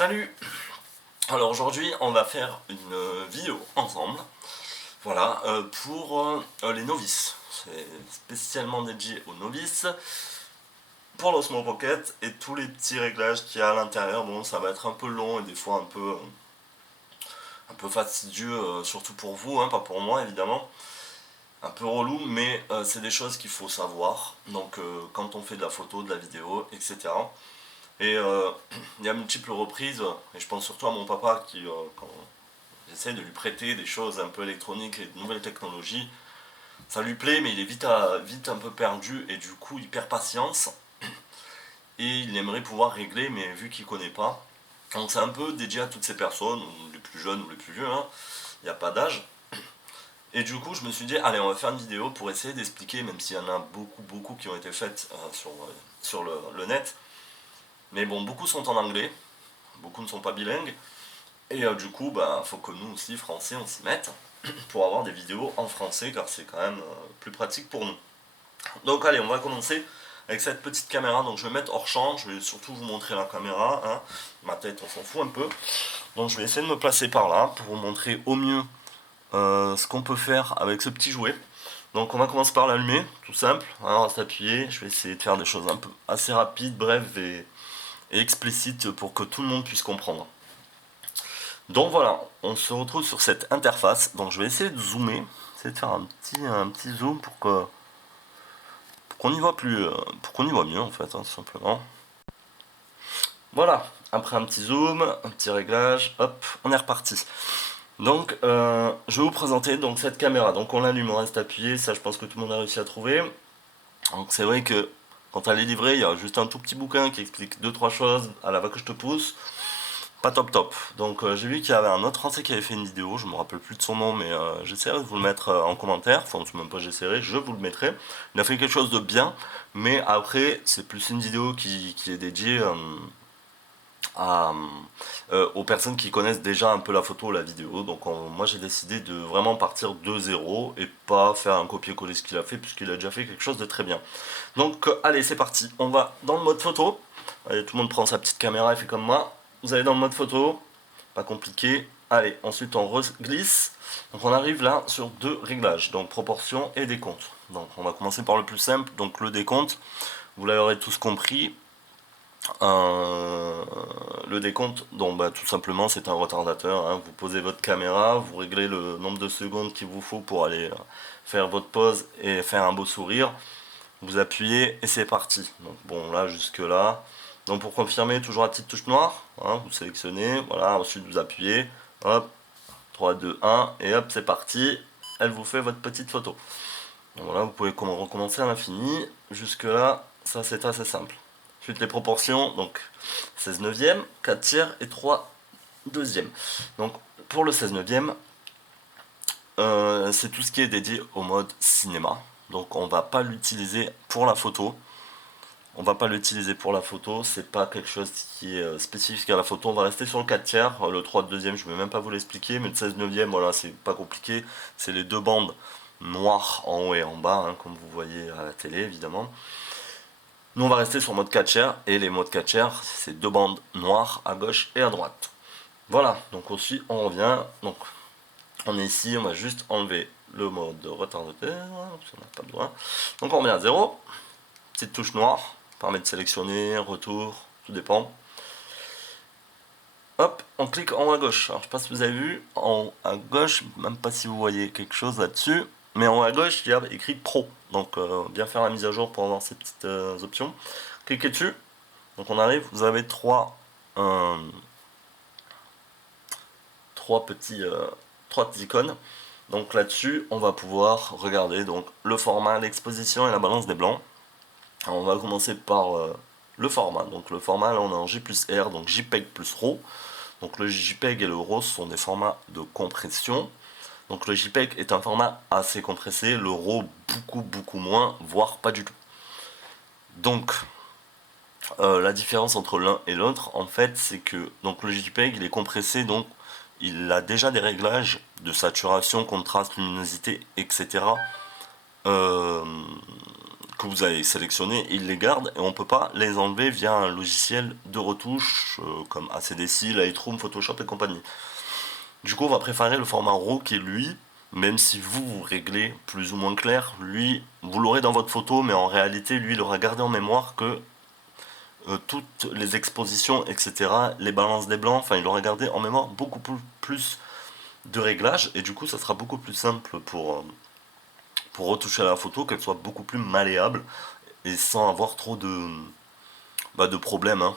Salut! Alors aujourd'hui on va faire une vidéo ensemble, voilà, pour les novices. C'est spécialement dédié aux novices, pour l'Osmo Pocket et tous les petits réglages qu'il y a à l'intérieur. Bon, ça va être un peu long et des fois un peu fastidieux, surtout pour vous, hein, pas pour moi évidemment. Un peu relou, mais c'est des choses qu'il faut savoir, donc quand on fait de la photo, de la vidéo, etc. Et il y a multiples reprises, et je pense surtout à mon papa qui, quand j'essaie de lui prêter des choses un peu électroniques et de nouvelles technologies, ça lui plaît, mais il est vite un peu perdu, et du coup il perd patience, et il aimerait pouvoir régler, mais vu qu'il connaît pas. Donc c'est un peu dédié à toutes ces personnes, ou les plus jeunes ou les plus vieux, hein, il n'y a pas d'âge. Et du coup je me suis dit, allez on va faire une vidéo pour essayer d'expliquer, même s'il y en a beaucoup qui ont été faites sur le net. Mais bon, beaucoup sont en anglais, beaucoup ne sont pas bilingues. Et du coup, bah, faut que nous aussi, français, on s'y mette pour avoir des vidéos en français, car c'est quand même plus pratique pour nous. Donc allez, on va commencer avec cette petite caméra. Donc je vais mettre hors champ, je vais surtout vous montrer la caméra, hein. Ma tête, on s'en fout un peu. Donc je vais essayer de me placer par là pour vous montrer au mieux ce qu'on peut faire avec ce petit jouet. Donc on va commencer par l'allumer, tout simple. Alors on va s'appuyer, je vais essayer de faire des choses un peu assez rapides, brèves et explicites pour que tout le monde puisse comprendre. Donc voilà, on se retrouve sur cette interface. Donc je vais essayer de zoomer, essayer de faire un petit zoom pour qu'on y voit plus, pour qu'on y voit mieux en fait, hein, tout simplement. Voilà, après un petit zoom, un petit réglage, hop, on est reparti. Donc je vais vous présenter donc cette caméra. Donc on l'allume, on reste appuyé, ça je pense que tout le monde a réussi à trouver. Donc c'est vrai que quand elle est livrée, il y a juste un tout petit bouquin qui explique 2-3 choses à la va que je te pousse. Pas top. Donc j'ai vu qu'il y avait un autre Français qui avait fait une vidéo, je me rappelle plus de son nom, mais j'essaierai de vous le mettre en commentaire. Enfin, même pas j'essaierai, je vous le mettrai. Il a fait quelque chose de bien, mais après c'est plus une vidéo qui est dédiée à, aux personnes qui connaissent déjà un peu la photo ou la vidéo. Donc moi j'ai décidé de vraiment partir de zéro et pas faire un copier-coller ce qu'il a fait, puisqu'il a déjà fait quelque chose de très bien. Donc allez, c'est parti, on va dans le mode photo. Allez, tout le monde prend sa petite caméra et fait comme moi. Vous allez dans le mode photo, pas compliqué. Allez, ensuite on glisse. Donc on arrive là sur deux réglages, donc proportion et décompte. Donc on va commencer par le plus simple, donc le décompte. Vous l'aurez tous compris. Le décompte, donc bah, tout simplement c'est un retardateur, hein. Vous posez votre caméra, vous réglez le nombre de secondes qu'il vous faut pour aller faire votre pause et faire un beau sourire. Vous appuyez et c'est parti. Donc bon, là jusque là. Donc pour confirmer, toujours la petite touche noire, hein, vous sélectionnez, voilà, ensuite vous appuyez, hop, 3, 2, 1, et hop, c'est parti, elle vous fait votre petite photo. Donc voilà, vous pouvez recommencer à l'infini, jusque là, ça c'est assez simple. Ensuite les proportions, donc 16 neuvième, 4 tiers et 3 deuxièmes. Donc pour le 16 neuvième, c'est tout ce qui est dédié au mode cinéma. Donc on va pas l'utiliser pour la photo. On va pas l'utiliser pour la photo, c'est pas quelque chose qui est spécifique à la photo. On va rester sur le 4 tiers, le 3 deuxième, je vais même pas vous l'expliquer, mais le 16 neuvième, voilà, c'est pas compliqué. C'est les deux bandes noires en haut et en bas, hein, comme vous voyez à la télé évidemment. Nous on va rester sur mode 4 tiers, et les modes 4 tiers, c'est deux bandes noires à gauche et à droite. Voilà, donc aussi on revient, donc on est ici, on va juste enlever le mode retardateur, parce qu'on n'a pas besoin. Donc on revient à 0, petite touche noire, permet de sélectionner, retour, tout dépend. Hop, on clique en haut à gauche. Alors je sais pas si vous avez vu, en haut à gauche, même pas si vous voyez quelque chose là-dessus, mais en haut à gauche, il y a écrit Pro. Donc bien faire la mise à jour pour avoir ces petites options. Cliquez dessus. Donc on arrive, vous avez trois petites icônes. Donc là-dessus, on va pouvoir regarder donc le format, l'exposition et la balance des blancs. Alors, on va commencer par le format. Donc le format, là on est en J+R, donc JPEG plus RAW. Donc le JPEG et le RAW sont des formats de compression. Donc le JPEG est un format assez compressé, le RAW beaucoup moins, voire pas du tout. Donc la différence entre l'un et l'autre, en fait, c'est que donc le JPEG il est compressé, donc il a déjà des réglages de saturation, contraste, luminosité, etc. que vous avez sélectionnés, il les garde et on ne peut pas les enlever via un logiciel de retouche comme ACDC, Lightroom, Photoshop et compagnie. Du coup, on va préférer le format RAW qui, lui, même si vous réglez plus ou moins clair, lui, vous l'aurez dans votre photo, mais en réalité, lui, il aura gardé en mémoire que toutes les expositions, etc., les balances des blancs, enfin, il aura gardé en mémoire beaucoup plus de réglages, et du coup, ça sera beaucoup plus simple pour retoucher la photo, qu'elle soit beaucoup plus malléable, et sans avoir trop de problèmes, hein,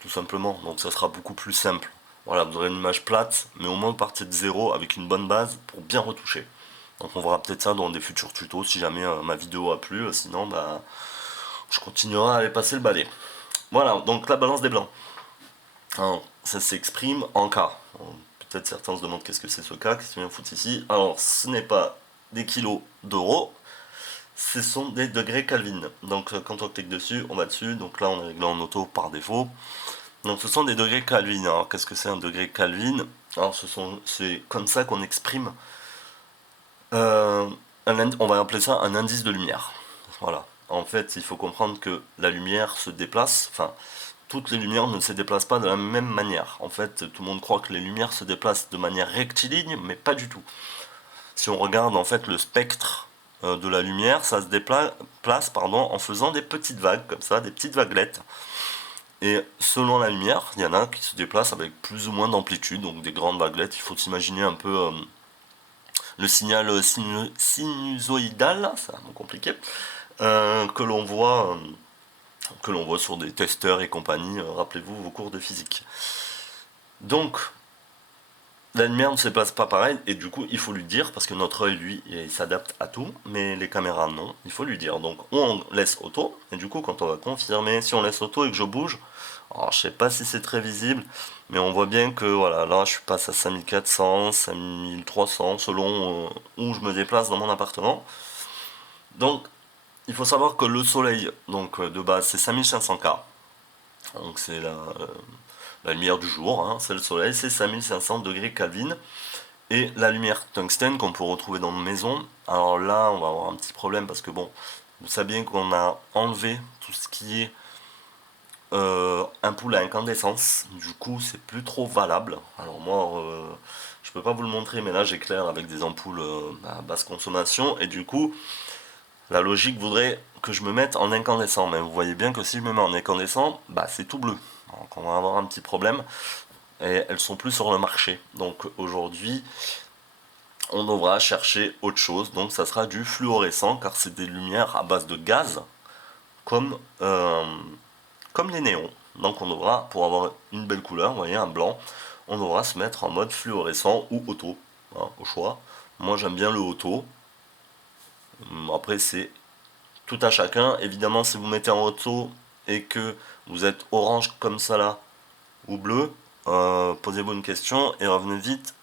tout simplement. Donc ça sera beaucoup plus simple. Voilà, vous aurez une image plate, mais au moins partir de zéro avec une bonne base pour bien retoucher. Donc on verra peut-être ça dans des futurs tutos si jamais ma vidéo a plu. Sinon, bah, je continuerai à aller passer le balai. Voilà, donc la balance des blancs. Alors, ça s'exprime en K. Peut-être certains se demandent qu'est-ce que c'est ce K, qu'est-ce qu'il vient foutre ici. Alors, ce n'est pas des kilos d'euros, ce sont des degrés Kelvin. Donc quand on clique dessus, on va dessus. Donc là, on est réglé en auto par défaut. Donc ce sont des degrés Kelvin. Alors qu'est-ce que c'est un degré Kelvin? Alors c'est comme ça qu'on exprime. On va appeler ça un indice de lumière. Voilà. En fait, il faut comprendre que la lumière se déplace. Enfin, toutes les lumières ne se déplacent pas de la même manière. En fait, tout le monde croit que les lumières se déplacent de manière rectiligne, mais pas du tout. Si on regarde en fait le spectre de la lumière, ça se déplace en faisant des petites vagues comme ça, des petites vaguelettes. Et selon la lumière, il y en a qui se déplacent avec plus ou moins d'amplitude, donc des grandes vaguelettes. Il faut s'imaginer un peu le signal sinusoïdal, c'est un mot compliqué, que l'on voit sur des testeurs et compagnie. Rappelez-vous vos cours de physique. Donc, la lumière ne se déplace pas pareil, et du coup, il faut lui dire, parce que notre œil, lui, il s'adapte à tout, mais les caméras, non, il faut lui dire. Donc, on laisse auto, et du coup, quand on va confirmer, si on laisse auto et que je bouge, alors je sais pas si c'est très visible, mais on voit bien que, voilà, là, je passe à 5400, 5300, selon où je me déplace dans mon appartement. Donc, il faut savoir que le soleil, donc de base, c'est 5500K, donc c'est la lumière du jour, hein, c'est le soleil, c'est 5500 degrés Kelvin. Et la lumière tungstène qu'on peut retrouver dans nos maisons, alors là on va avoir un petit problème parce que bon, vous savez bien qu'on a enlevé tout ce qui est ampoule à incandescence, du coup c'est plus trop valable. Alors moi je peux pas vous le montrer, mais là j'éclaire avec des ampoules à basse consommation, et du coup la logique voudrait que je me mette en incandescent, mais vous voyez bien que si je me mets en incandescent, bah c'est tout bleu. Donc on va avoir un petit problème, et elles sont plus sur le marché. Donc aujourd'hui, on devra chercher autre chose. Donc ça sera du fluorescent, car c'est des lumières à base de gaz, comme, comme les néons. Donc on devra, pour avoir une belle couleur, vous voyez, un blanc, on devra se mettre en mode fluorescent ou auto, hein, au choix. Moi j'aime bien le auto. Après c'est tout à chacun. Évidemment, si vous mettez en auto et que vous êtes orange comme ça là, ou bleu, posez-vous une question et revenez vite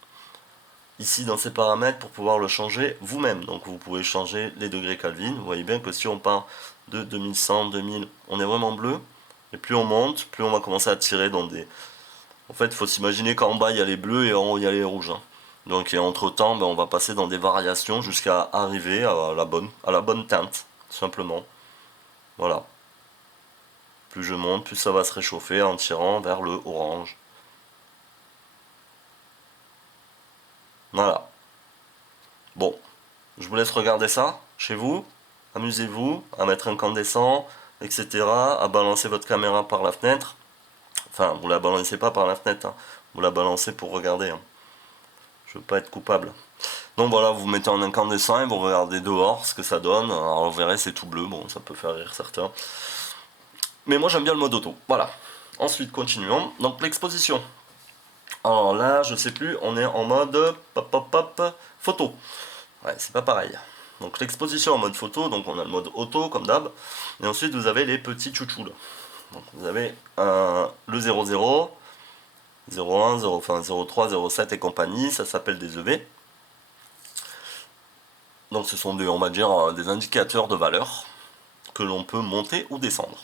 ici dans ces paramètres pour pouvoir le changer vous-même. Donc vous pouvez changer les degrés Kelvin. Vous voyez bien que si on part de 2100, 2000, on est vraiment bleu. Et plus on monte, plus on va commencer à tirer dans des... En fait, il faut s'imaginer qu'en bas il y a les bleus et en haut il y a les rouges, hein. Donc et entre temps, ben, on va passer dans des variations jusqu'à arriver à la bonne teinte, tout simplement. Voilà. Plus je monte, plus ça va se réchauffer en tirant vers le orange. Voilà. Bon, je vous laisse regarder ça chez vous. Amusez-vous à mettre incandescent, etc. À balancer votre caméra par la fenêtre. Enfin, vous la balancez pas par la fenêtre, hein. Vous la balancez pour regarder, hein. Je veux pas être coupable. Donc voilà, vous mettez en incandescent et vous regardez dehors ce que ça donne. Alors vous verrez, c'est tout bleu. Bon, ça peut faire rire certains. Mais moi j'aime bien le mode auto. Voilà. Ensuite, continuons. Donc l'exposition. Alors là, je sais plus, on est en mode photo. Ouais, c'est pas pareil. Donc l'exposition en mode photo, donc on a le mode auto comme d'hab. Et ensuite vous avez les petits chouchous là. Donc vous avez le 00, 01, 0, enfin 03, 07 et compagnie, ça s'appelle des EV. Donc ce sont des, on va dire, des indicateurs de valeur que l'on peut monter ou descendre.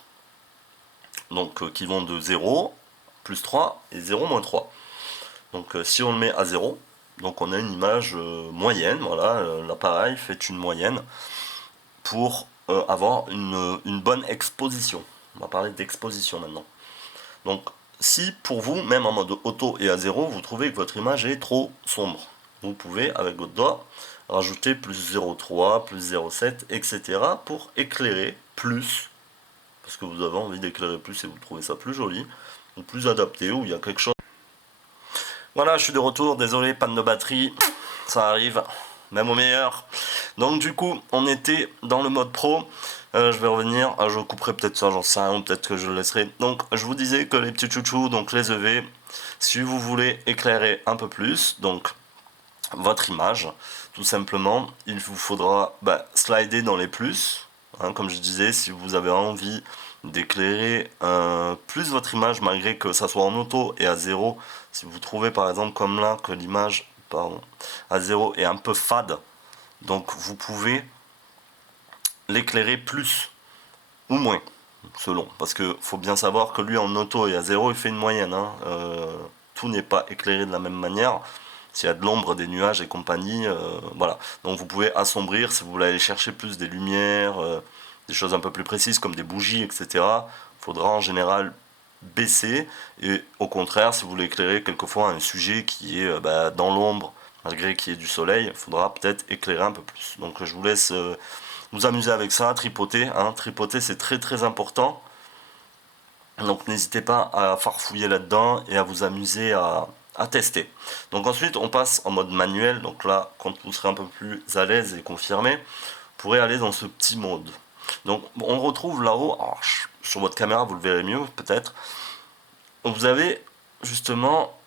Donc qui vont de 0, plus 3 et 0, moins 3. Donc si on le met à 0, donc on a une image moyenne, voilà, l'appareil fait une moyenne pour avoir une bonne exposition. On va parler d'exposition maintenant. Donc si pour vous, même en mode auto et à 0, vous trouvez que votre image est trop sombre, vous pouvez avec votre doigt rajouter plus 0,3, plus 0,7, etc. pour éclairer plus, parce que vous avez envie d'éclairer plus et vous trouvez ça plus joli, ou plus adapté, ou il y a quelque chose. Voilà, je suis de retour, désolé, panne de batterie, ça arrive, même au meilleur. Donc du coup, on était dans le mode pro. Je vais revenir, je couperai peut-être ça, j'en sais rien, peut-être que je le laisserai. Donc je vous disais que les petits chouchous, donc les EV, si vous voulez éclairer un peu plus, donc votre image, tout simplement, il vous faudra slider dans les plus. Hein, comme je disais, si vous avez envie d'éclairer plus votre image, malgré que ça soit en auto et à 0, si vous trouvez par exemple comme là que l'image à 0 est un peu fade, donc vous pouvez l'éclairer plus ou moins, selon. Parce que faut bien savoir que lui en auto et à 0, il fait une moyenne. Hein. Tout n'est pas éclairé de la même manière. S'il y a de l'ombre, des nuages et compagnie, voilà. Donc vous pouvez assombrir si vous voulez aller chercher plus des lumières, des choses un peu plus précises comme des bougies, etc. Il faudra en général baisser. Et au contraire, si vous voulez éclairer quelquefois un sujet qui est dans l'ombre, malgré qu'il y ait du soleil, il faudra peut-être éclairer un peu plus. Donc je vous laisse vous amuser avec ça, tripoter. Hein. Tripoter, c'est très très important. Donc n'hésitez pas à farfouiller là-dedans et à vous amuser à tester. Donc ensuite, on passe en mode manuel. Donc là, quand vous serez un peu plus à l'aise et confirmé, vous pourrez aller dans ce petit mode. Donc on retrouve là-haut, sur votre caméra, vous le verrez mieux peut-être. Vous avez justement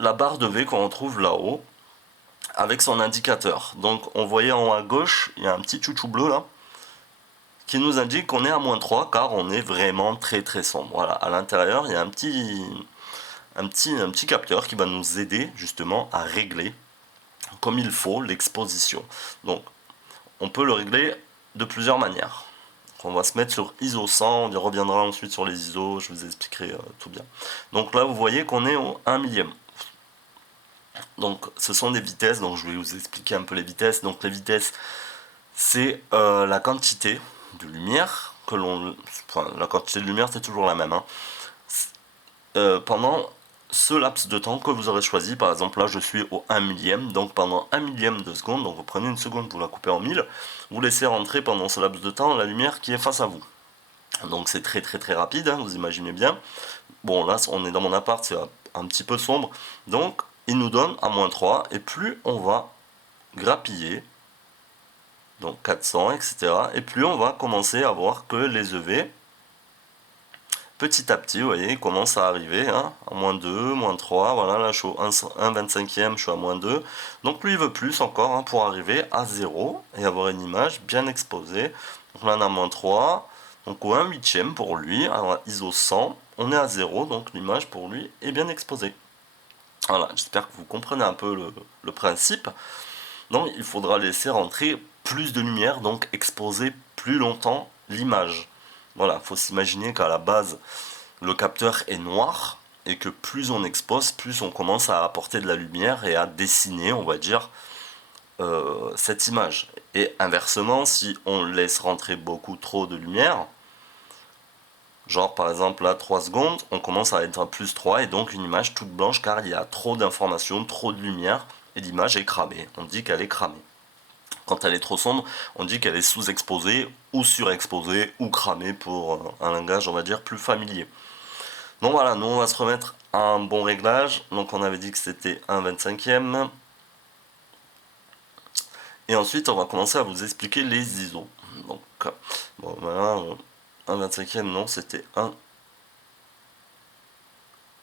la barre de V qu'on retrouve là-haut avec son indicateur. Donc on voyait en haut à gauche, il y a un petit chouchou bleu là qui nous indique qu'on est à -3 car on est vraiment très très sombre. Voilà, à l'intérieur, il y a un petit capteur qui va nous aider justement à régler comme il faut l'exposition. Donc on peut le régler de plusieurs manières. On va se mettre sur ISO 100, on y reviendra ensuite sur les ISO, je vous expliquerai tout bien. Donc là vous voyez qu'on est au 1 millième. Donc ce sont des vitesses, donc je vais vous expliquer un peu les vitesses. Donc les vitesses, c'est la quantité de lumière que l'on... Enfin, la quantité de lumière c'est toujours la même. Hein. Pendant ce laps de temps que vous aurez choisi, par exemple là je suis au 1 millième, donc pendant 1 millième de seconde, donc vous prenez une seconde, vous la coupez en 1000, vous laissez rentrer pendant ce laps de temps la lumière qui est face à vous. Donc c'est très très très rapide, hein, vous imaginez bien. Bon là on est dans mon appart, c'est un petit peu sombre, donc il nous donne à -3, et plus on va grappiller, donc 400, etc., et plus on va commencer à voir que les EV, petit à petit, vous voyez, il commence à arriver, hein, à -2, -3, voilà, là je suis au 1,25e, je suis à -2, donc lui il veut plus encore, hein, pour arriver à 0, et avoir une image bien exposée. Donc là on a -3, donc au 1/8e pour lui, alors ISO 100, on est à 0, donc l'image pour lui est bien exposée. Voilà, j'espère que vous comprenez un peu le principe. Donc il faudra laisser rentrer plus de lumière, donc exposer plus longtemps l'image. Voilà, il faut s'imaginer qu'à la base, le capteur est noir, et que plus on expose, plus on commence à apporter de la lumière et à dessiner, on va dire, cette image. Et inversement, si on laisse rentrer beaucoup trop de lumière, genre par exemple là 3 secondes, on commence à être à +3 et donc une image toute blanche car il y a trop d'informations, trop de lumière et l'image est cramée. On dit qu'elle est cramée. Quand elle est trop sombre, on dit qu'elle est sous-exposée ou surexposée ou cramée pour un langage on va dire plus familier. Donc voilà, nous on va se remettre à un bon réglage. Donc on avait dit que c'était 1/25e. Et ensuite on va commencer à vous expliquer les ISO. Donc bon voilà, 1/25e non, c'était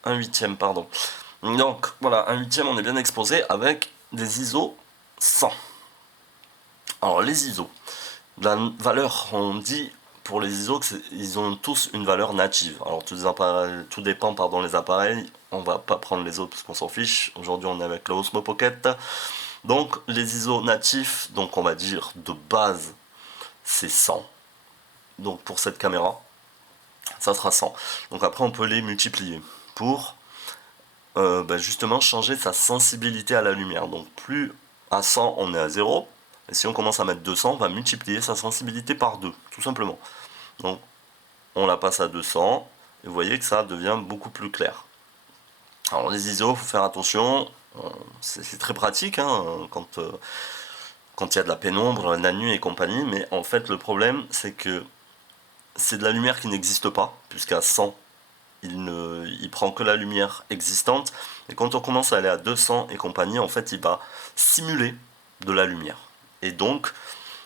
1/8e, pardon. Donc voilà, 1/8e on est bien exposé avec des ISO 100. Alors les ISO, la valeur, on dit pour les ISO qu'ils ont tous une valeur native. Alors tout dépend des appareils, on va pas prendre les autres parce qu'on s'en fiche. Aujourd'hui on est avec le Osmo Pocket. Donc les ISO natifs, donc on va dire de base c'est 100. Donc pour cette caméra, ça sera 100. Donc après on peut les multiplier pour justement changer sa sensibilité à la lumière. Donc plus à 100 on est à 0, Et si on commence à mettre 200, on va multiplier sa sensibilité par 2, tout simplement. Donc on la passe à 200, et vous voyez que ça devient beaucoup plus clair. Alors les ISO, il faut faire attention, c'est très pratique hein, quand il y a de la pénombre, la nuit et compagnie, mais en fait le problème c'est que c'est de la lumière qui n'existe pas, puisqu'à 100, il prend que la lumière existante, et quand on commence à aller à 200 et compagnie, en fait il va simuler de la lumière. Et donc,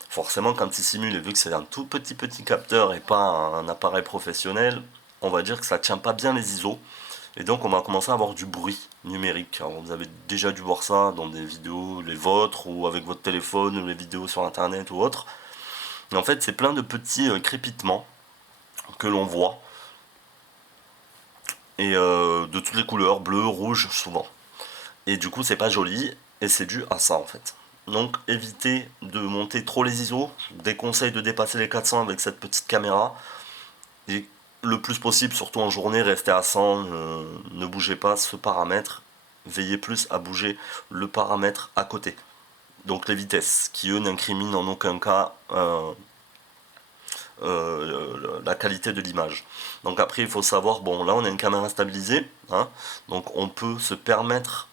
forcément quand il simule, et vu que c'est un tout petit capteur et pas un appareil professionnel, on va dire que ça tient pas bien les ISO, et donc on va commencer à avoir du bruit numérique. Alors vous avez déjà dû voir ça dans des vidéos, les vôtres, ou avec votre téléphone, ou les vidéos sur internet ou autre. Et en fait c'est plein de petits crépitements que l'on voit, et de toutes les couleurs, bleu, rouge souvent. Et du coup c'est pas joli, et c'est dû à ça en fait. Donc évitez de monter trop les ISO, je vous déconseille de dépasser les 400 avec cette petite caméra, et le plus possible, surtout en journée, restez à 100, ne bougez pas ce paramètre, veillez plus à bouger le paramètre à côté. Donc les vitesses, qui eux n'incriminent en aucun cas la qualité de l'image. Donc après il faut savoir, bon là on a une caméra stabilisée, hein, donc on peut se permettre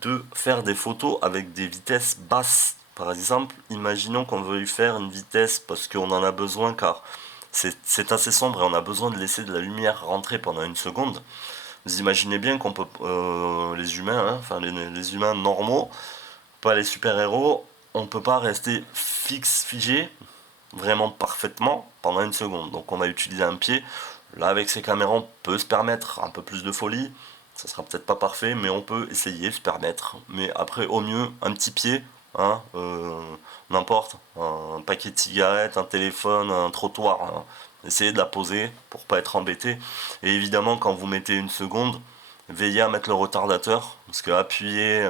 de faire des photos avec des vitesses basses. Par exemple, imaginons qu'on veuille faire une vitesse parce qu'on en a besoin car c'est assez sombre et on a besoin de laisser de la lumière rentrer pendant une seconde. Vous imaginez bien qu'on peut, les humains, hein, enfin les humains normaux, pas les super-héros, on peut pas rester figé, vraiment parfaitement, pendant une seconde. Donc on va utiliser un pied. Là avec ces caméras, on peut se permettre un peu plus de folie. Ça sera peut-être pas parfait, mais on peut essayer, se permettre. Mais après, au mieux, un petit pied, hein, n'importe, un paquet de cigarettes, un téléphone, un trottoir. Hein. Essayez de la poser pour pas être embêté. Et évidemment, quand vous mettez une seconde, veillez à mettre le retardateur, parce que appuyer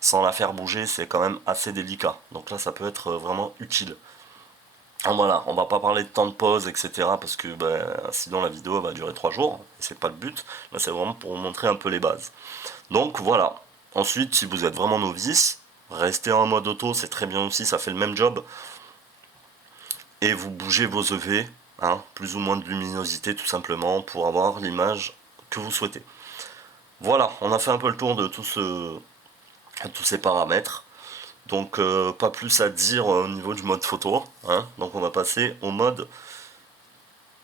sans la faire bouger, c'est quand même assez délicat. Donc là, ça peut être vraiment utile. Alors voilà, on va pas parler de temps de pause, etc. parce que sinon la vidéo va durer 3 jours, et c'est pas le but. Là, c'est vraiment pour vous montrer un peu les bases. Donc voilà. Ensuite, si vous êtes vraiment novice, restez en mode auto, c'est très bien aussi, ça fait le même job. Et vous bougez vos EV, hein, plus ou moins de luminosité tout simplement, pour avoir l'image que vous souhaitez. Voilà, on a fait un peu le tour de tous ces paramètres. Donc pas plus à dire au niveau du mode photo, hein. Donc on va passer au mode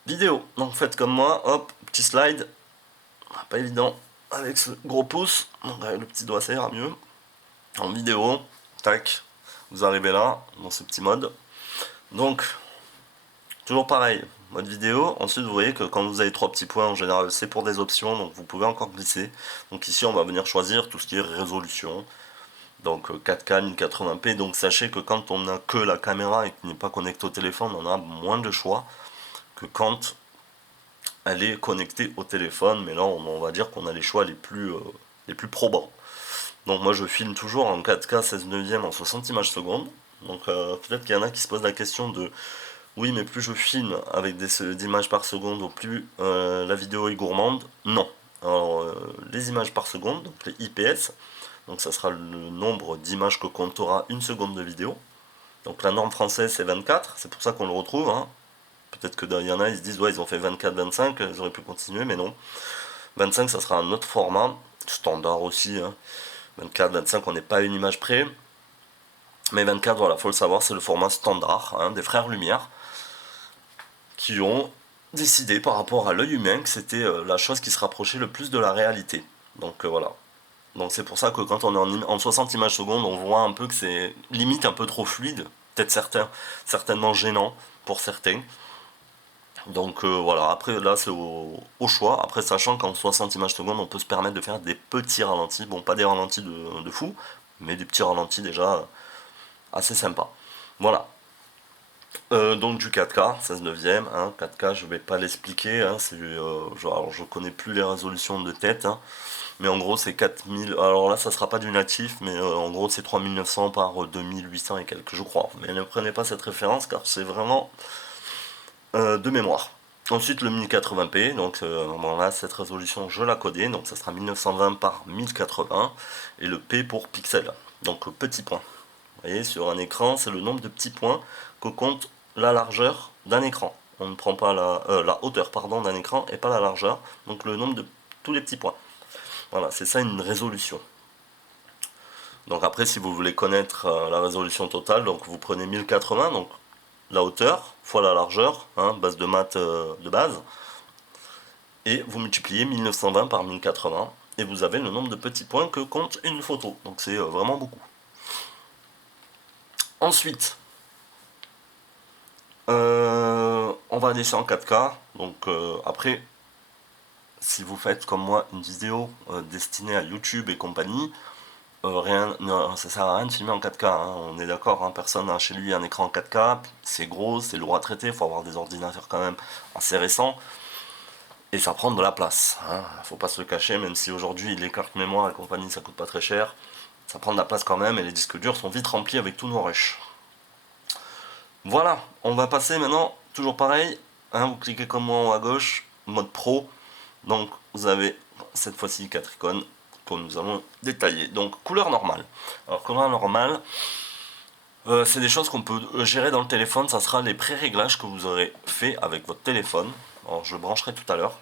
vidéo. Donc faites comme moi, hop, petit slide, pas évident avec ce gros pouce, donc avec le petit doigt ça ira mieux. En vidéo, tac, vous arrivez là, dans ce petit mode. Donc, toujours pareil, mode vidéo, ensuite vous voyez que quand vous avez 3 petits points, en général c'est pour des options, donc vous pouvez encore glisser. Donc ici on va venir choisir tout ce qui est résolution. Donc 4K, 1080p, donc sachez que quand on n'a que la caméra et qu'il n'est pas connecté au téléphone, on a moins de choix que quand elle est connectée au téléphone, mais là on va dire qu'on a les choix les plus probants. Donc moi je filme toujours en 4K 16 neuvième en 60 images secondes, donc peut-être qu'il y en a qui se posent la question de oui mais plus je filme avec des images par seconde, au plus la vidéo est gourmande. Non. Alors les images par seconde, donc les IPS, donc ça sera le nombre d'images que comptera une seconde de vidéo. Donc la norme française c'est 24, c'est pour ça qu'on le retrouve. Hein. Peut-être qu'il y en a, ils se disent ouais ils ont fait 24-25, ils auraient pu continuer, mais non. 25 ça sera un autre format, standard aussi. Hein. 24-25 on n'est pas à une image près. Mais 24 voilà, faut le savoir, c'est le format standard hein, des frères Lumière qui ont décidé par rapport à l'œil humain que c'était la chose qui se rapprochait le plus de la réalité. Donc voilà. Donc c'est pour ça que quand on est en 60 images secondes, on voit un peu que c'est limite un peu trop fluide, peut-être certainement gênant pour certains. Donc voilà, après là c'est au choix, après sachant qu'en 60 images secondes on peut se permettre de faire des petits ralentis, bon pas des ralentis de fou, mais des petits ralentis déjà assez sympas. Voilà. Donc du 4K, 16 neuvième, hein, 4K je vais pas l'expliquer, hein, alors je connais plus les résolutions de tête, hein, mais en gros c'est 4000, alors là ça sera pas du natif, mais en gros c'est 3900 par 2800 et quelques je crois, mais ne prenez pas cette référence car c'est vraiment de mémoire. Ensuite le 1080p, donc bon, là cette résolution je la codais, donc ça sera 1920 par 1080, et le P pour pixel, donc petit point. Vous voyez, sur un écran, c'est le nombre de petits points que compte la largeur d'un écran. On ne prend pas la hauteur pardon, d'un écran et pas la largeur, donc le nombre de tous les petits points. Voilà, c'est ça une résolution. Donc après, si vous voulez connaître la résolution totale, donc vous prenez 1080, donc la hauteur fois la largeur, hein, base de maths de base, et vous multipliez 1920 par 1080, et vous avez le nombre de petits points que compte une photo. Donc c'est vraiment beaucoup. Ensuite, on va laisser en 4K. Donc après, si vous faites comme moi une vidéo destinée à YouTube et compagnie, ça sert à rien de filmer en 4K, hein, on est d'accord, hein, personne n'a chez lui un écran en 4K, c'est gros, c'est lourd à traiter, il faut avoir des ordinateurs quand même assez récents, et ça prend de la place, hein, faut pas se le cacher, même si aujourd'hui les cartes mémoire et compagnie ça coûte pas très cher, ça prend de la place quand même, et les disques durs sont vite remplis avec tous nos rushs. Voilà, on va passer maintenant, toujours pareil, hein, vous cliquez comme moi en haut à gauche, mode pro, donc vous avez cette fois-ci 4 icônes que nous allons détailler. Donc couleur normale. Alors couleur normale, c'est des choses qu'on peut gérer dans le téléphone, ça sera les pré-réglages que vous aurez fait avec votre téléphone. Alors je brancherai tout à l'heure,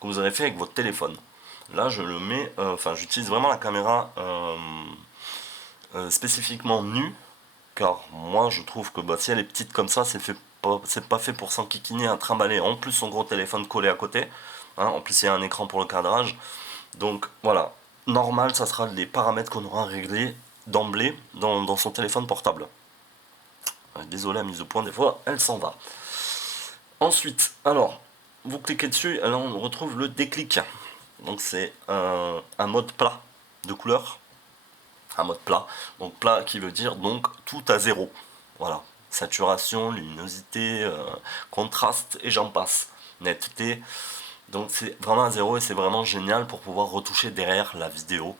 que vous aurez fait avec votre téléphone. Là je le mets, j'utilise vraiment la caméra spécifiquement nue, car moi je trouve que si elle est petite comme ça, c'est pas fait pour s'enquiquiner à trimballer en plus son gros téléphone collé à côté, hein, en plus il y a un écran pour le cadrage, donc voilà, normal ça sera les paramètres qu'on aura réglés d'emblée dans son téléphone portable. Désolé, la mise au point des fois elle s'en va. Ensuite, alors vous cliquez dessus, alors on retrouve le déclic, donc c'est un mode plat de couleur, un mode plat, donc plat qui veut dire donc tout à zéro, voilà, saturation, luminosité, contraste et j'en passe, netteté, donc c'est vraiment à zéro et c'est vraiment génial pour pouvoir retoucher derrière la vidéo,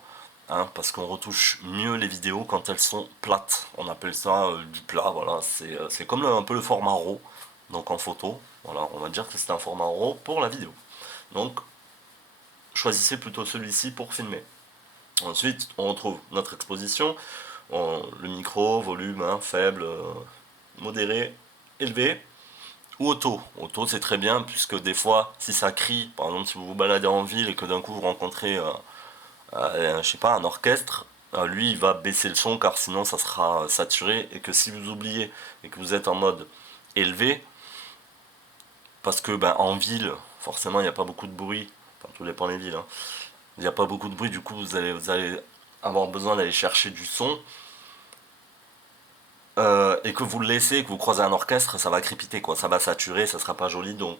hein, parce qu'on retouche mieux les vidéos quand elles sont plates, on appelle ça du plat, voilà, c'est comme un peu le format RAW, donc en photo, voilà, on va dire que c'est un format RAW pour la vidéo, donc choisissez plutôt celui-ci pour filmer. Ensuite, on retrouve notre exposition, le micro, volume, hein, faible, modéré, élevé, ou auto. Auto, c'est très bien, puisque des fois, si ça crie, par exemple, si vous vous baladez en ville et que d'un coup vous rencontrez, je sais pas, un orchestre, lui, il va baisser le son, car sinon ça sera saturé, et que si vous oubliez et que vous êtes en mode élevé, parce que en ville, forcément, il n'y a pas beaucoup de bruit, enfin, tout dépend des villes, hein. Il n'y a pas beaucoup de bruit, du coup vous allez avoir besoin d'aller chercher du son, et que vous le laissez, que vous croisez un orchestre, ça va crépiter, quoi, ça va saturer, ça sera pas joli, donc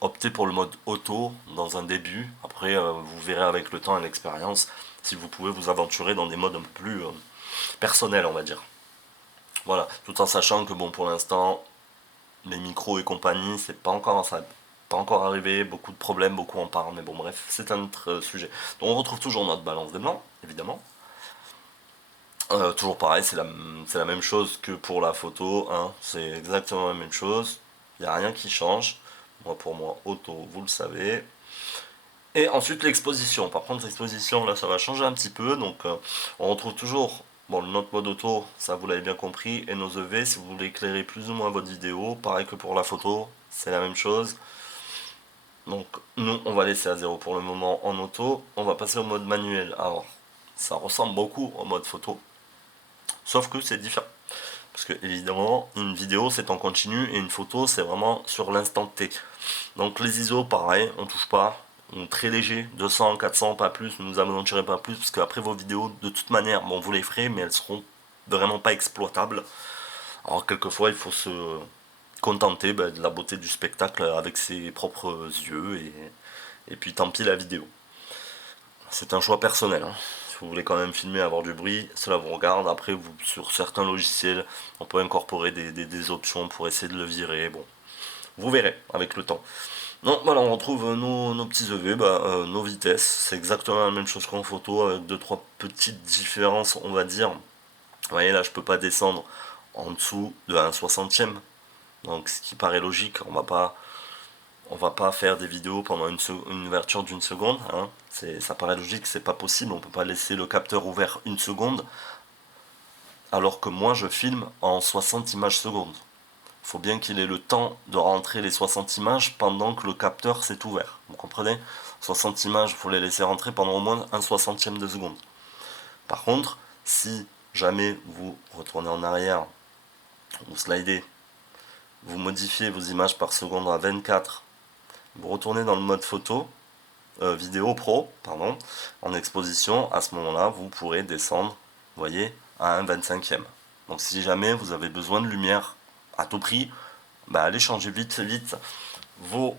optez pour le mode auto dans un début, après vous verrez avec le temps et l'expérience si vous pouvez vous aventurer dans des modes un peu plus personnels, on va dire. Voilà, tout en sachant que bon, pour l'instant, les micros et compagnie, c'est pas encore ça. Pas encore arrivé, beaucoup de problèmes, beaucoup en parlent, mais bon bref, c'est un autre sujet. Donc on retrouve toujours notre balance des blancs, évidemment. Toujours pareil, c'est la même chose que pour la photo, hein. C'est exactement la même chose, il n'y a rien qui change. Moi pour moi, auto, vous le savez. Et ensuite l'exposition, par contre l'exposition là ça va changer un petit peu, donc on retrouve toujours notre mode auto, ça vous l'avez bien compris, et nos EV si vous voulez éclairer plus ou moins votre vidéo, pareil que pour la photo, c'est la même chose. Donc nous on va laisser à 0 pour le moment en auto, on va passer au mode manuel. Alors ça ressemble beaucoup au mode photo, sauf que c'est différent. Parce que évidemment une vidéo c'est en continu et une photo c'est vraiment sur l'instant T. Donc les ISO pareil, on touche pas, très léger, 200, 400, pas plus, ne nous aventurez pas plus, parce qu'après vos vidéos de toute manière, bon vous les ferez, mais elles seront vraiment pas exploitables. Alors quelquefois il faut se contenter de la beauté du spectacle avec ses propres yeux, et puis tant pis la vidéo. C'est un choix personnel, hein. Si vous voulez quand même filmer, avoir du bruit, cela vous regarde. Après, sur certains logiciels, on peut incorporer des options pour essayer de le virer. Bon, vous verrez avec le temps. Donc voilà, on retrouve nos petits EV, nos vitesses. C'est exactement la même chose qu'en photo, avec 2-3 petites différences, on va dire. Vous voyez, là, je peux pas descendre en dessous de 1/60. Donc, ce qui paraît logique, on va pas faire des vidéos pendant une ouverture d'une seconde, hein. Ça paraît logique, c'est pas possible, on peut pas laisser le capteur ouvert une seconde. alors que moi je filme en 60 images secondes. Il faut bien qu'il ait le temps de rentrer les 60 images pendant que le capteur s'est ouvert. Vous comprenez? 60 images, il faut les laisser rentrer pendant au moins un soixantième de seconde. Par contre, si jamais vous retournez en arrière, vous slidez, vous modifiez vos images par seconde à 24, vous retournez dans le mode photo, vidéo pro, pardon, en exposition, à ce moment-là, vous pourrez descendre, vous voyez, à un 25e. Donc si jamais vous avez besoin de lumière à tout prix, bah allez changer vite vos,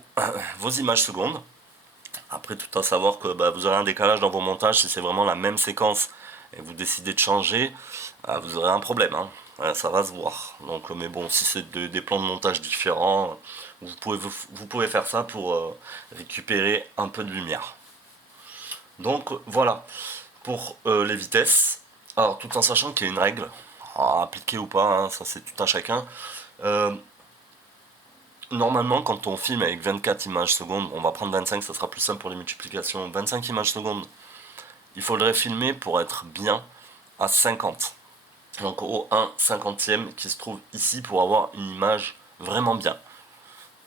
vos images secondes. Après, tout à savoir que bah, vous aurez un décalage dans vos montages si c'est vraiment la même séquence et vous décidez de changer, vous aurez un problème, hein. Ça va se voir. Donc, mais bon, si c'est des plans de montage différents, vous pouvez faire ça pour récupérer un peu de lumière. Donc voilà, pour les vitesses. Alors, tout en sachant qu'il y a une règle, appliquée ou pas, hein, ça c'est tout un chacun. Normalement, quand on filme avec 24 images secondes, on va prendre 25, ça sera plus simple pour les multiplications. 25 images secondes, il faudrait filmer pour être bien à 50. Donc au 1/50e qui se trouve ici pour avoir une image vraiment bien.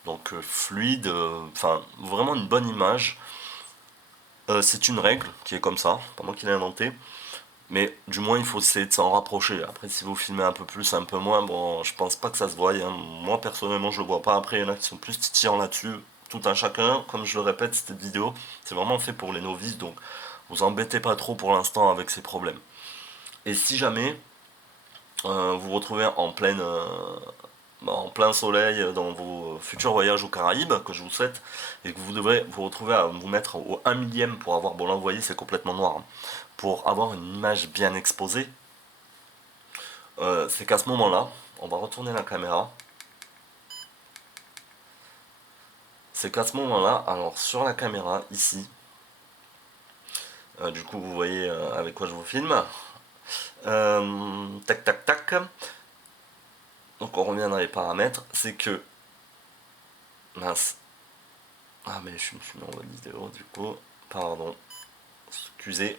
Donc fluide, enfin vraiment une bonne image. C'est une règle qui est comme ça, pas moi qui l'ai inventé. Mais du moins il faut essayer de s'en rapprocher. Après si vous filmez un peu plus, un peu moins, bon je pense pas que ça se voie, hein. Moi personnellement je le vois pas. Après il y en a qui sont plus titillants là-dessus. Tout un chacun, comme je le répète, cette vidéo, c'est vraiment fait pour les novices, donc vous embêtez pas trop pour l'instant avec ces problèmes. Et si jamais vous vous retrouvez en plein soleil dans vos futurs voyages aux Caraïbes, que je vous souhaite, et que vous devrez vous retrouver à vous mettre au 1 millième pour avoir, bon là vous voyez c'est complètement noir, hein, pour avoir une image bien exposée, c'est qu'à ce moment-là, on va retourner la caméra, c'est qu'à ce moment-là, alors sur la caméra ici, du coup vous voyez avec quoi je vous filme, tac tac tac, donc on revient dans les paramètres, c'est que, mince, ah mais je me suis mis en mode vidéo du coup, pardon, excusez,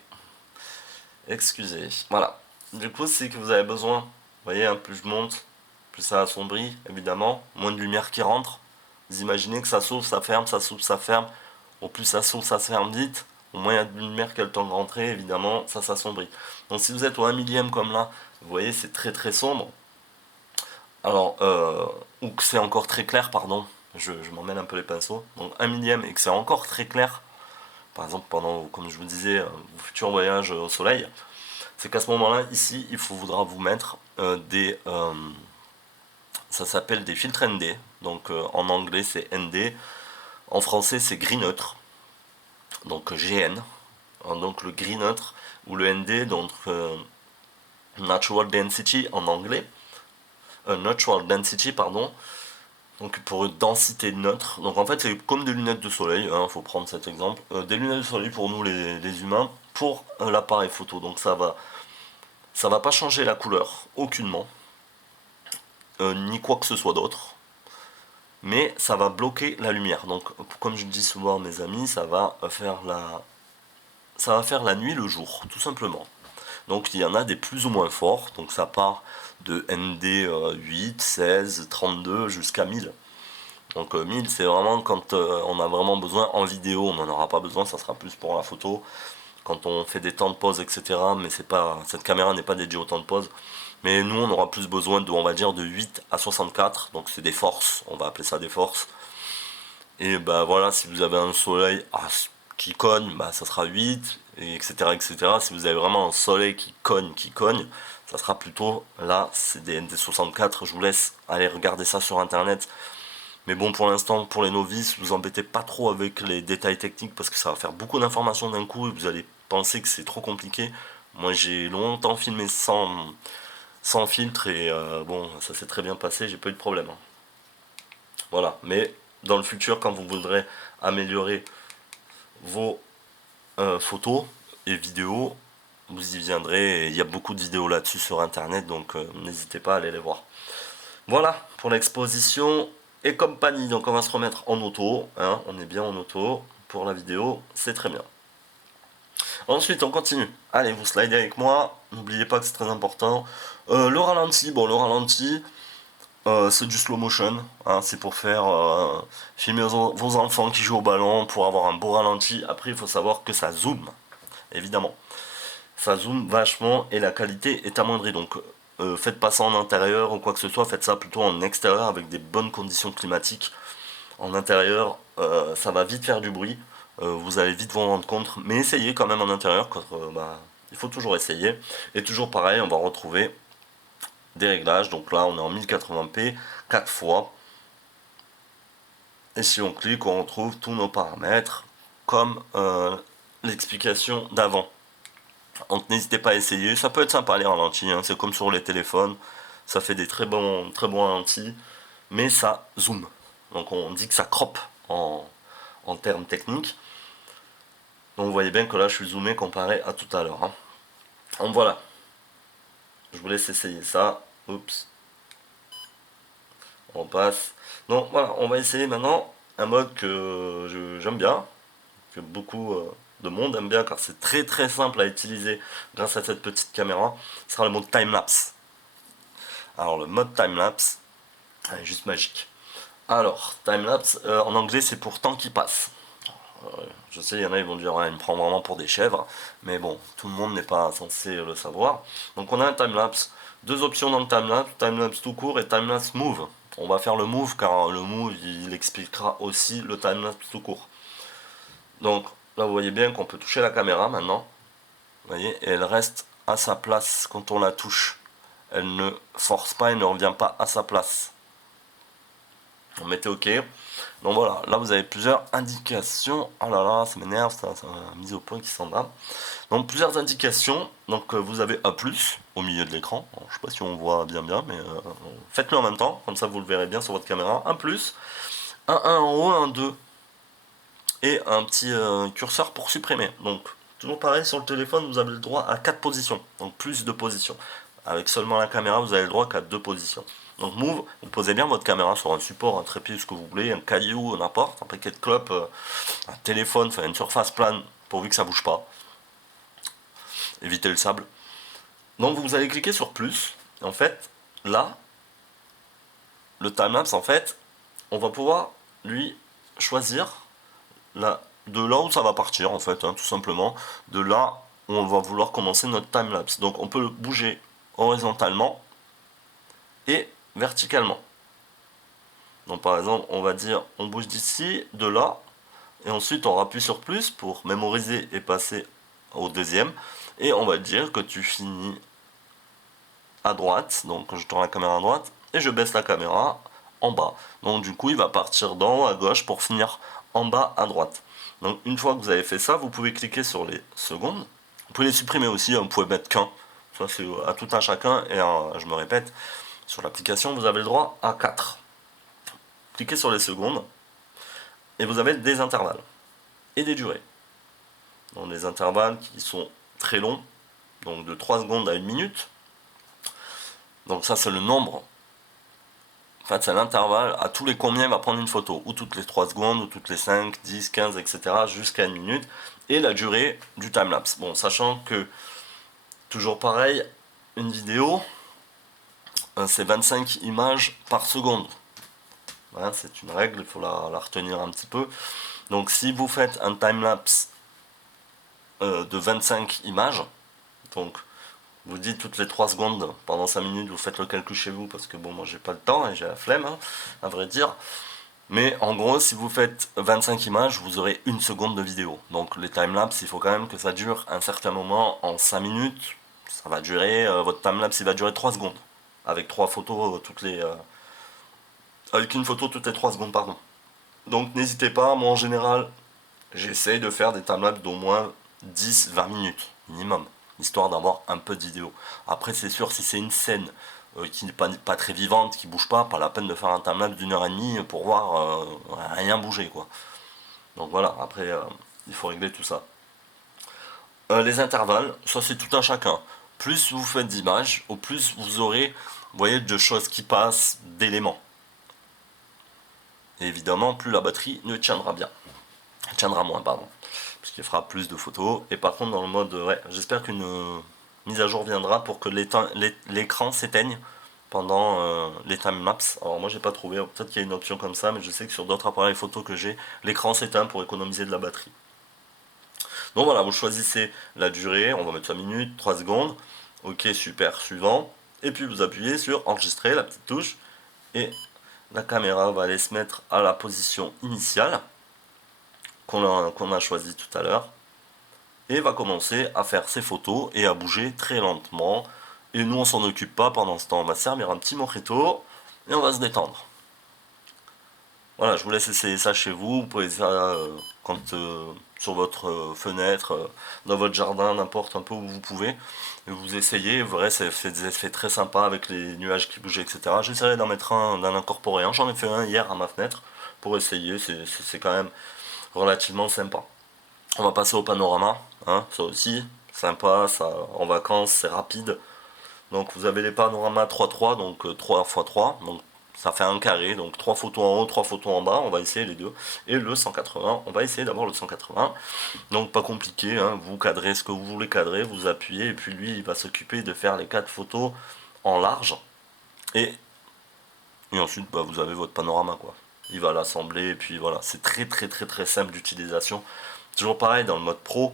voilà, du coup c'est que vous avez besoin, vous voyez, hein, plus je monte, plus ça assombrit, évidemment, moins de lumière qui rentre, vous imaginez que ça s'ouvre, ça ferme, ça s'ouvre, ça ferme, au plus ça s'ouvre, ça se ferme vite, au moins il y a de lumière qui a le temps de rentrer, évidemment, ça s'assombrit. Donc si vous êtes au 1 millième comme là, vous voyez c'est très très sombre, alors, ou que c'est encore très clair, pardon, je m'emmène un peu les pinceaux, donc 1 millième et que c'est encore très clair, par exemple pendant, comme je vous disais, vos futurs voyages au soleil, c'est qu'à ce moment-là, ici, voudra vous mettre ça s'appelle des filtres ND, donc en anglais c'est ND, en français c'est gris neutre, donc GN, donc le gris neutre, ou le ND, donc Natural Density en anglais, Natural Density, pardon, donc pour une densité neutre. Donc en fait c'est comme des lunettes de soleil, hein, faut prendre cet exemple, des lunettes de soleil pour nous les humains, pour l'appareil photo. Donc ça va pas changer la couleur, aucunement, ni quoi que ce soit d'autre, mais ça va bloquer la lumière. Donc comme je dis souvent à mes amis, ça va faire la nuit le jour, tout simplement. Donc il y en a des plus ou moins forts, donc ça part de ND 8, 16, 32 jusqu'à 1000. Donc 1000 c'est vraiment quand on a vraiment besoin en vidéo, on n'en aura pas besoin, ça sera plus pour la photo, quand on fait des temps de pause, etc. Mais cette caméra n'est pas dédiée au temps de pause. Mais nous on aura plus besoin on va dire de 8 à 64, donc c'est des forces, on va appeler ça des forces. Et bah voilà, si vous avez un soleil qui cogne, bah ça sera 8, et etc., etc. Si vous avez vraiment un soleil qui cogne, ça sera plutôt, là, c'est des ND64, je vous laisse aller regarder ça sur internet. Mais bon, pour l'instant, pour les novices, vous embêtez pas trop avec les détails techniques parce que ça va faire beaucoup d'informations d'un coup et vous allez penser que c'est trop compliqué. Moi, j'ai longtemps filmé sans filtre et bon, ça s'est très bien passé, j'ai pas eu de problème, hein. Voilà, mais dans le futur, quand vous voudrez améliorer vos photos et vidéos, vous y viendrez. Et il y a beaucoup de vidéos là-dessus sur internet, donc n'hésitez pas à aller les voir. Voilà pour l'exposition et compagnie. Donc on va se remettre en auto, hein, on est bien en auto pour la vidéo, c'est très bien. Ensuite, on continue. Allez, vous slidez avec moi. N'oubliez pas que c'est très important. Le ralenti, bon, le ralenti, c'est du slow motion. Hein, c'est pour faire filmer vos enfants qui jouent au ballon pour avoir un beau ralenti. Après, il faut savoir que ça zoome, évidemment. Ça zoome vachement et la qualité est amoindrie. Donc, faites pas ça en intérieur ou quoi que ce soit. Faites ça plutôt en extérieur avec des bonnes conditions climatiques. En intérieur, ça va vite faire du bruit. Vous allez vite vous en rendre compte, mais essayez quand même en intérieur, car il faut toujours essayer. Et toujours pareil, on va retrouver des réglages. Donc là, on est en 1080p, 4 fois. Et si on clique, on retrouve tous nos paramètres, comme l'explication d'avant. Donc n'hésitez pas à essayer, ça peut être sympa les ralentis, hein. C'est comme sur les téléphones, ça fait des très bons ralentis, mais ça zoome. Donc on dit que ça crop en termes techniques. Donc vous voyez bien que là je suis zoomé comparé à tout à l'heure. Hein. Donc voilà. Je vous laisse essayer ça. Oups. On passe. Donc voilà, on va essayer maintenant un mode que j'aime bien, que beaucoup de monde aime bien car c'est très très simple à utiliser grâce à cette petite caméra. Ce sera le mode time-lapse. Alors le mode time-lapse est juste magique. Alors, time-lapse, en anglais c'est pour temps qui passe. Je sais, il y en a, ils vont dire, ouais, il me prend vraiment pour des chèvres, mais bon, tout le monde n'est pas censé le savoir. Donc on a un timelapse, deux options dans le timelapse tout court et timelapse move. On va faire le move car le move il expliquera aussi le timelapse tout court. Donc là vous voyez bien qu'on peut toucher la caméra maintenant, vous voyez, et elle reste à sa place quand on la touche. Elle ne force pas et ne revient pas à sa place. On mettait OK. Donc voilà, là vous avez plusieurs indications. Oh là là, ça m'énerve, ça m'a mis au point qui s'en va. Donc plusieurs indications. Donc vous avez A+, au milieu de l'écran. Je sais pas si on voit bien, mais faites-le en même temps, comme ça vous le verrez bien sur votre caméra. Un plus, un 1 en haut, un 2. Et un petit curseur pour supprimer. Donc toujours pareil, sur le téléphone, vous avez le droit à 4 positions. Donc plus de positions. Avec seulement la caméra, vous avez le droit qu'à 2 positions. Donc move, vous posez bien votre caméra sur un support, un trépied, ce que vous voulez, un caillou, n'importe, un paquet de clopes, un téléphone, enfin une surface plane, pourvu que ça bouge pas. Évitez le sable. Donc vous allez cliquer sur plus. Et en fait, là, le timelapse, en fait, on va pouvoir lui choisir de là où ça va partir, en fait, hein, tout simplement. De là où on va vouloir commencer notre timelapse. Donc on peut le bouger horizontalement et verticalement. Donc par exemple, on va dire, on bouge d'ici, de là, et ensuite on appuie sur plus pour mémoriser et passer au deuxième. Et on va dire que tu finis à droite, donc je tourne la caméra à droite, et je baisse la caméra en bas. Donc du coup, il va partir d'en haut à gauche pour finir en bas à droite. Donc une fois que vous avez fait ça, vous pouvez cliquer sur les secondes. Vous pouvez les supprimer aussi, vous pouvez mettre qu'un. Ça c'est à tout un chacun, et je me répète, sur l'application, vous avez le droit à 4. Cliquez sur les secondes et vous avez des intervalles et des durées. Donc des intervalles qui sont très longs, donc de 3 secondes à 1 minute. Donc ça c'est le nombre. En fait c'est l'intervalle à tous les combien il va prendre une photo, ou toutes les 3 secondes, ou toutes les 5, 10, 15, etc. jusqu'à 1 minute. Et la durée du timelapse. Bon, sachant que, toujours pareil, une vidéo, c'est 25 images par seconde. Voilà, c'est une règle, il faut la retenir un petit peu. Donc si vous faites un timelapse de 25 images, donc vous dites toutes les 3 secondes pendant 5 minutes, vous faites le calcul chez vous, parce que bon, moi j'ai pas le temps et j'ai la flemme, hein, à vrai dire. Mais en gros, si vous faites 25 images, vous aurez 1 seconde de vidéo. Donc les timelapse, il faut quand même que ça dure un certain moment. En 5 minutes, ça va durer, votre timelapse il va durer 3 secondes. Avec 3 photos avec une photo toutes les 3 secondes, pardon. Donc n'hésitez pas, moi en général, j'essaye de faire des timelapses d'au moins 10-20 minutes minimum, histoire d'avoir un peu de vidéo. Après c'est sûr, si c'est une scène qui n'est pas très vivante, qui bouge pas la peine de faire un timelapse d'1 h 30 pour voir rien bouger quoi. Donc voilà, après il faut régler tout ça. Les intervalles, ça c'est tout un chacun. Plus vous faites d'images, au plus vous aurez, vous voyez, de choses qui passent, d'éléments. Et évidemment, plus la batterie ne tiendra bien. Tiendra moins, pardon. ce qui fera plus de photos. Et par contre dans le mode, ouais, j'espère qu'une mise à jour viendra pour que l'écran s'éteigne pendant les timelapses. Alors moi j'ai pas trouvé, peut-être qu'il y a une option comme ça, mais je sais que sur d'autres appareils photo que j'ai, l'écran s'éteint pour économiser de la batterie. Donc voilà, vous choisissez la durée, on va mettre 5 minutes, 3 secondes, ok super, suivant, et puis vous appuyez sur enregistrer, la petite touche, et la caméra va aller se mettre à la position initiale qu'on a choisie tout à l'heure, et va commencer à faire ses photos et à bouger très lentement. Et nous on s'en occupe pas pendant ce temps, on va servir un petit mojito et on va se détendre. Voilà, je vous laisse essayer ça chez vous, vous pouvez faire sur votre fenêtre, dans votre jardin, n'importe un peu où vous pouvez. Et vous essayez, vous verrez, ça fait des effets très sympas avec les nuages qui bougent, etc. J'essaierai d'en mettre d'en incorporer un. J'en ai fait un hier à ma fenêtre pour essayer, c'est quand même relativement sympa. On va passer au panorama, hein, ça aussi, sympa, ça, en vacances, c'est rapide. Donc vous avez les panoramas 3x3, donc 3x3, donc ça fait un carré, donc 3 photos en haut, 3 photos en bas, on va essayer les deux. Et le 180, on va essayer d'avoir le 180. Donc pas compliqué, hein, vous cadrez ce que vous voulez cadrer, vous appuyez, et puis lui il va s'occuper de faire les 4 photos en large. Et ensuite bah, vous avez votre panorama quoi. Il va l'assembler, et puis voilà, c'est très simple d'utilisation. Toujours pareil, dans le mode pro,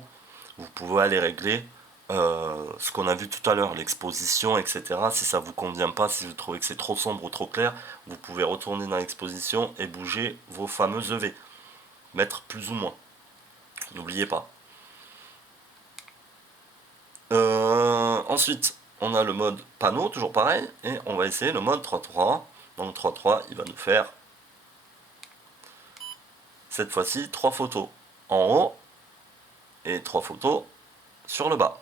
vous pouvez aller régler ce qu'on a vu tout à l'heure, l'exposition, etc. Si ça vous convient pas, si vous trouvez que c'est trop sombre ou trop clair, vous pouvez retourner dans l'exposition et bouger vos fameux EV. Mettre plus ou moins. N'oubliez pas. Ensuite, on a le mode panneau, toujours pareil, et on va essayer le mode 3.3. Donc 3.3, il va nous faire cette fois-ci 3 photos en haut et 3 photos sur le bas.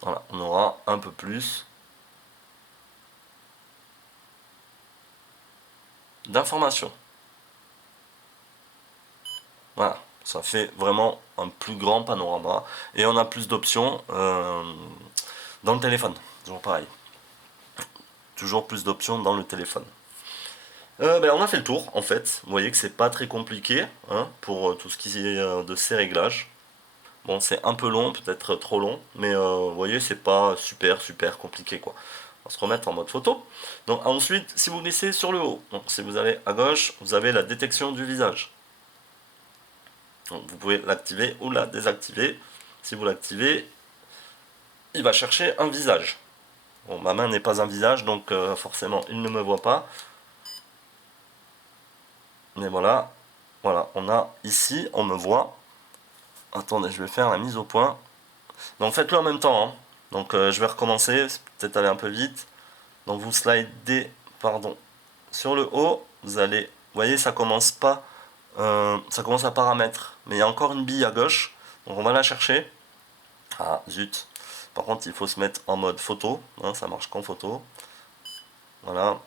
Voilà, on aura un peu plus d'informations. Voilà, ça fait vraiment un plus grand panorama et on a plus d'options dans le téléphone. Toujours pareil. Toujours plus d'options dans le téléphone. On a fait le tour en fait. Vous voyez que c'est pas très compliqué hein, pour tout ce qui est de ces réglages. Bon, c'est un peu long, peut-être trop long, mais vous voyez, c'est pas super compliqué quoi. On va se remettre en mode photo. Donc ensuite, si vous glissez sur le haut, donc si vous allez à gauche, vous avez la détection du visage. Donc vous pouvez l'activer ou la désactiver. Si vous l'activez, il va chercher un visage. Bon, ma main n'est pas un visage, donc forcément il ne me voit pas. Mais voilà, on a ici, on me voit. Attendez, je vais faire la mise au point. Donc faites-le en même temps. Hein. Donc je vais recommencer, c'est peut-être aller un peu vite. Donc vous slidez, sur le haut. Vous allez, vous voyez, ça commence pas, ça commence à paramètres. Mais il y a encore une bille à gauche. Donc on va la chercher. Ah zut. Par contre, il faut se mettre en mode photo. Hein, ça marche qu'en photo. Voilà.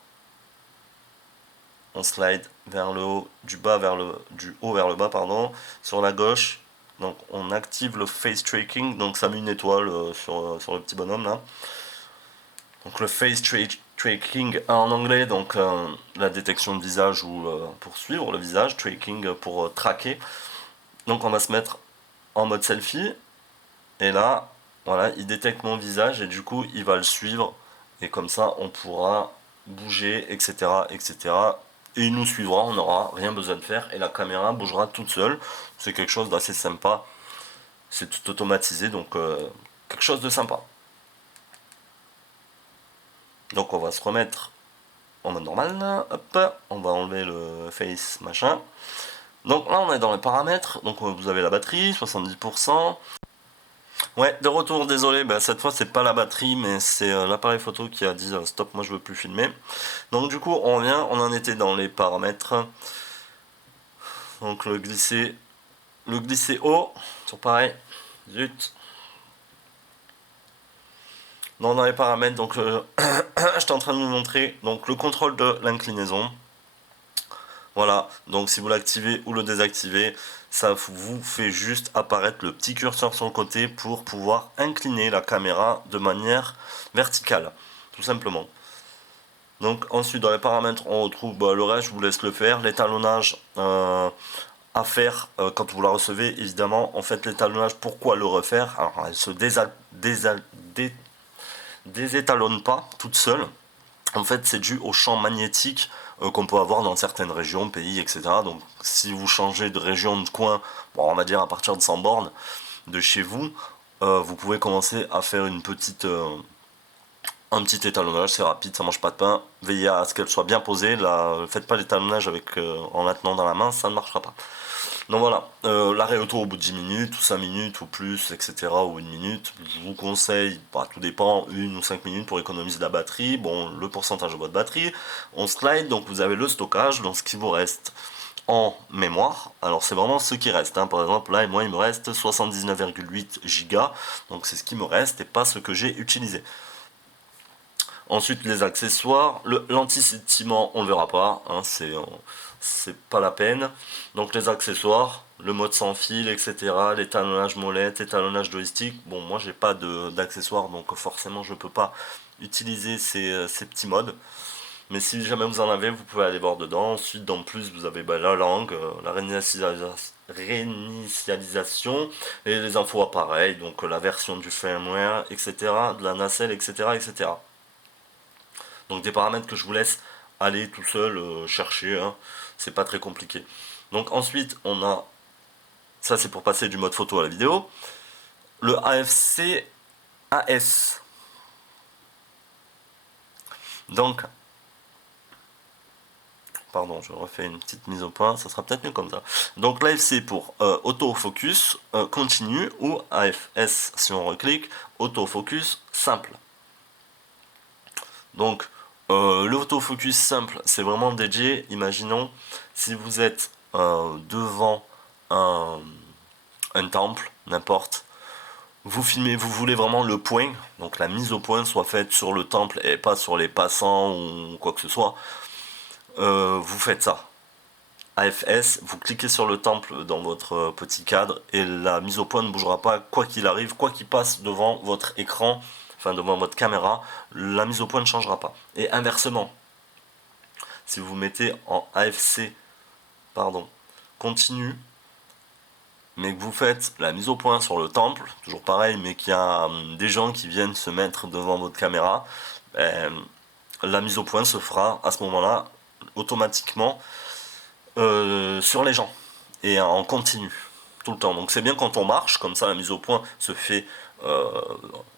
On slide vers le haut, du haut vers le bas, sur la gauche. Donc on active le face tracking, donc ça met une étoile sur le petit bonhomme là. Donc le face tracking en anglais, donc la détection de visage ou pour suivre le visage, tracking pour traquer. Donc on va se mettre en mode selfie et là, voilà, il détecte mon visage et du coup il va le suivre et comme ça on pourra bouger, etc., etc. Et il nous suivra, on n'aura rien besoin de faire et la caméra bougera toute seule. C'est quelque chose d'assez sympa. C'est tout automatisé, donc quelque chose de sympa. Donc on va se remettre en mode normal. Hop, on va enlever le face machin. Donc là on est dans les paramètres. Donc vous avez la batterie, 70%. Ouais, de retour, désolé, cette fois c'est pas la batterie, mais c'est l'appareil photo qui a dit stop, moi je veux plus filmer. Donc du coup on en était dans les paramètres. Donc le glisser haut, sur pareil, zut. Non, dans les paramètres, donc j'étais en train de vous montrer donc le contrôle de l'inclinaison. Voilà, donc si vous l'activez ou le désactivez, ça vous fait juste apparaître le petit curseur sur le côté pour pouvoir incliner la caméra de manière verticale, tout simplement. Donc ensuite dans les paramètres on retrouve le reste, je vous laisse le faire, l'étalonnage à faire quand vous la recevez, évidemment. En fait, l'étalonnage, pourquoi le refaire? Alors, elle se désétalonne pas toute seule. En fait, c'est dû au champ magnétique qu'on peut avoir dans certaines régions, pays, etc. Donc, si vous changez de région, de coin, bon, on va dire à partir de 100 bornes de chez vous, vous pouvez commencer à faire un petit étalonnage, c'est rapide, ça mange pas de pain. Veillez à ce qu'elle soit bien posée. Là, faites pas l'étalonnage en la tenant dans la main, ça ne marchera pas. Donc voilà, l'arrêt auto au bout de 10 minutes, ou 5 minutes, ou plus, etc., ou une minute, je vous conseille, bah, tout dépend, 1 ou 5 minutes pour économiser la batterie, bon, le pourcentage de votre batterie, on slide, donc vous avez le stockage, donc ce qui vous reste en mémoire, alors c'est vraiment ce qui reste, hein. Par exemple, là, moi, il me reste 79,8 gigas, donc c'est ce qui me reste, et pas ce que j'ai utilisé. Ensuite, les accessoires. L'anti-scintillement, on ne le verra pas. Hein, c'est pas la peine. Donc, les accessoires, le mode sans fil, etc. L'étalonnage molette, étalonnage joystick. Bon, moi, j'ai pas d'accessoires, donc forcément, je peux pas utiliser ces petits modes. Mais si jamais vous en avez, vous pouvez aller voir dedans. Ensuite, en plus, vous avez la langue, la réinitialisation et les infos appareils, donc la version du firmware, etc., de la nacelle, etc., etc. Donc des paramètres que je vous laisse aller tout seul chercher, hein. C'est pas très compliqué. Donc ensuite on a, ça c'est pour passer du mode photo à la vidéo, le AFC AS. Donc, pardon, je refais une petite mise au point, ça sera peut-être mieux comme ça. Donc l'AFC pour autofocus continu, ou AFS si on reclique, autofocus simple. Donc l'autofocus simple, c'est vraiment dédié. Imaginons si vous êtes devant un temple, n'importe. Vous filmez, vous voulez vraiment le point, donc la mise au point soit faite sur le temple et pas sur les passants ou quoi que ce soit. Vous faites ça. AFS, vous cliquez sur le temple dans votre petit cadre et la mise au point ne bougera pas, quoi qu'il arrive, quoi qu'il passe devant votre écran, enfin devant votre caméra, la mise au point ne changera pas. Et inversement, si vous mettez en AFC, pardon, continue, mais que vous faites la mise au point sur le temple, toujours pareil, mais qu'il y a des gens qui viennent se mettre devant votre caméra, la mise au point se fera à ce moment-là automatiquement sur les gens et en continu tout le temps. Donc c'est bien quand on marche, comme ça la mise au point se fait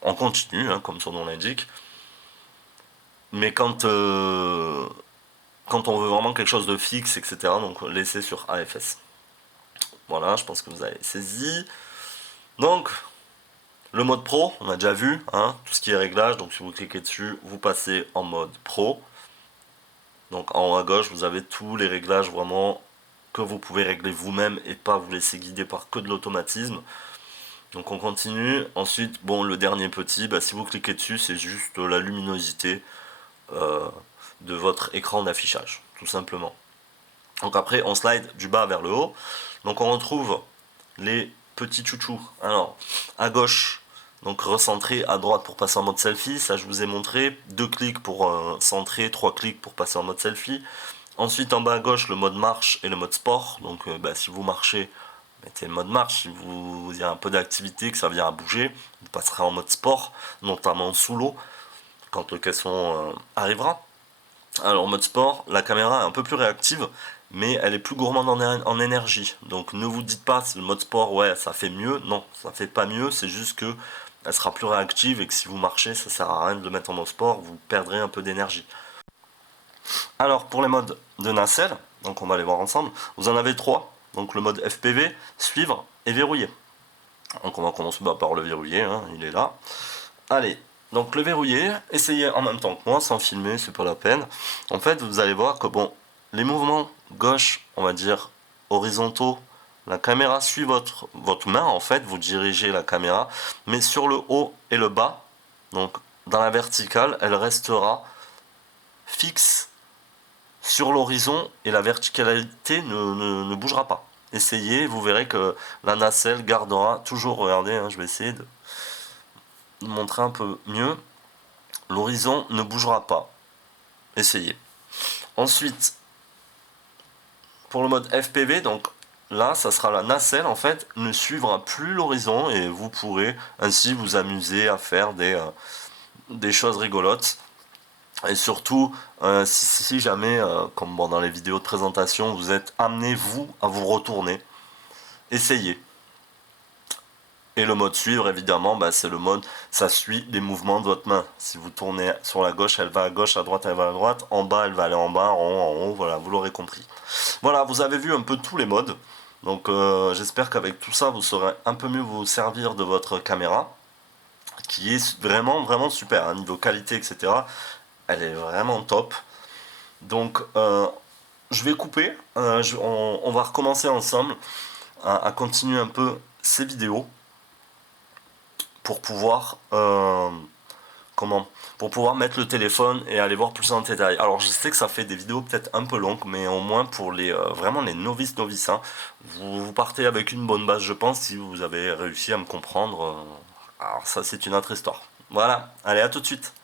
en continu, hein, comme son nom l'indique. Mais quand on veut vraiment quelque chose de fixe, etc., donc laissez sur AFS. Voilà, je pense que vous avez saisi. Donc, le mode pro, on a déjà vu, hein, tout ce qui est réglage. Donc, si vous cliquez dessus, vous passez en mode pro. Donc, en haut à gauche, vous avez tous les réglages vraiment que vous pouvez régler vous-même et pas vous laisser guider par que de l'automatisme. Donc, on continue. Ensuite, bon, le dernier petit, bah, si vous cliquez dessus, c'est juste la luminosité de votre écran d'affichage, tout simplement. Donc après, on slide du bas vers le haut. Donc on retrouve les petits chouchous. Alors, à gauche, donc recentrer, à droite pour passer en mode selfie. Ça, je vous ai montré. 2 clics pour centrer, 3 clics pour passer en mode selfie. Ensuite, en bas à gauche, le mode marche et le mode sport. Donc, si vous marchez, mettez le mode marche. Si il y a un peu d'activité, que ça vient à bouger, vous passerez en mode sport, notamment sous l'eau, quand le caisson arrivera. Alors, en mode sport, la caméra est un peu plus réactive, mais elle est plus gourmande en énergie. Donc ne vous dites pas, c'est le mode sport, ouais, ça fait mieux. Non, ça fait pas mieux, c'est juste que elle sera plus réactive et que si vous marchez, ça sert à rien de le mettre en mode sport, vous perdrez un peu d'énergie. Alors, pour les modes de nacelle, donc on va les voir ensemble, vous en avez 3. Donc le mode FPV, suivre et verrouiller. Donc on va commencer par le verrouiller, hein, il est là. Allez, donc le verrouiller, essayez en même temps que moi, sans filmer, c'est pas la peine. En fait, vous allez voir que bon, les mouvements gauche, on va dire horizontaux, la caméra suit votre main, en fait, vous dirigez la caméra, mais sur le haut et le bas, donc dans la verticale, elle restera fixe sur l'horizon et la verticalité ne bougera pas. Essayez, vous verrez que la nacelle gardera toujours, regardez, hein, je vais essayer de montrer un peu mieux, l'horizon ne bougera pas. Essayez. Ensuite, pour le mode FPV, donc là, ça sera la nacelle en fait, ne suivra plus l'horizon et vous pourrez ainsi vous amuser à faire des choses rigolotes. Et surtout, si jamais, comme bon, dans les vidéos de présentation, vous êtes amené, vous, à vous retourner, essayez. Et le mode suivre, évidemment, bah, c'est le mode, ça suit les mouvements de votre main. Si vous tournez sur la gauche, elle va à gauche, à droite, elle va à droite, en bas, elle va aller en bas, en haut, voilà, vous l'aurez compris. Voilà, vous avez vu un peu tous les modes. Donc j'espère qu'avec tout ça, vous saurez un peu mieux vous servir de votre caméra, qui est vraiment, vraiment super, hein, niveau qualité, etc. Elle est vraiment top. Donc je vais couper, on va recommencer ensemble à continuer un peu ces vidéos pour pouvoir comment pour pouvoir mettre le téléphone et aller voir plus en détail. Alors je sais que ça fait des vidéos peut-être un peu longues, mais au moins pour les vraiment les novices, hein, vous partez avec une bonne base, je pense, si vous avez réussi à me comprendre. Alors ça, c'est une autre histoire. Voilà, allez, à tout de suite.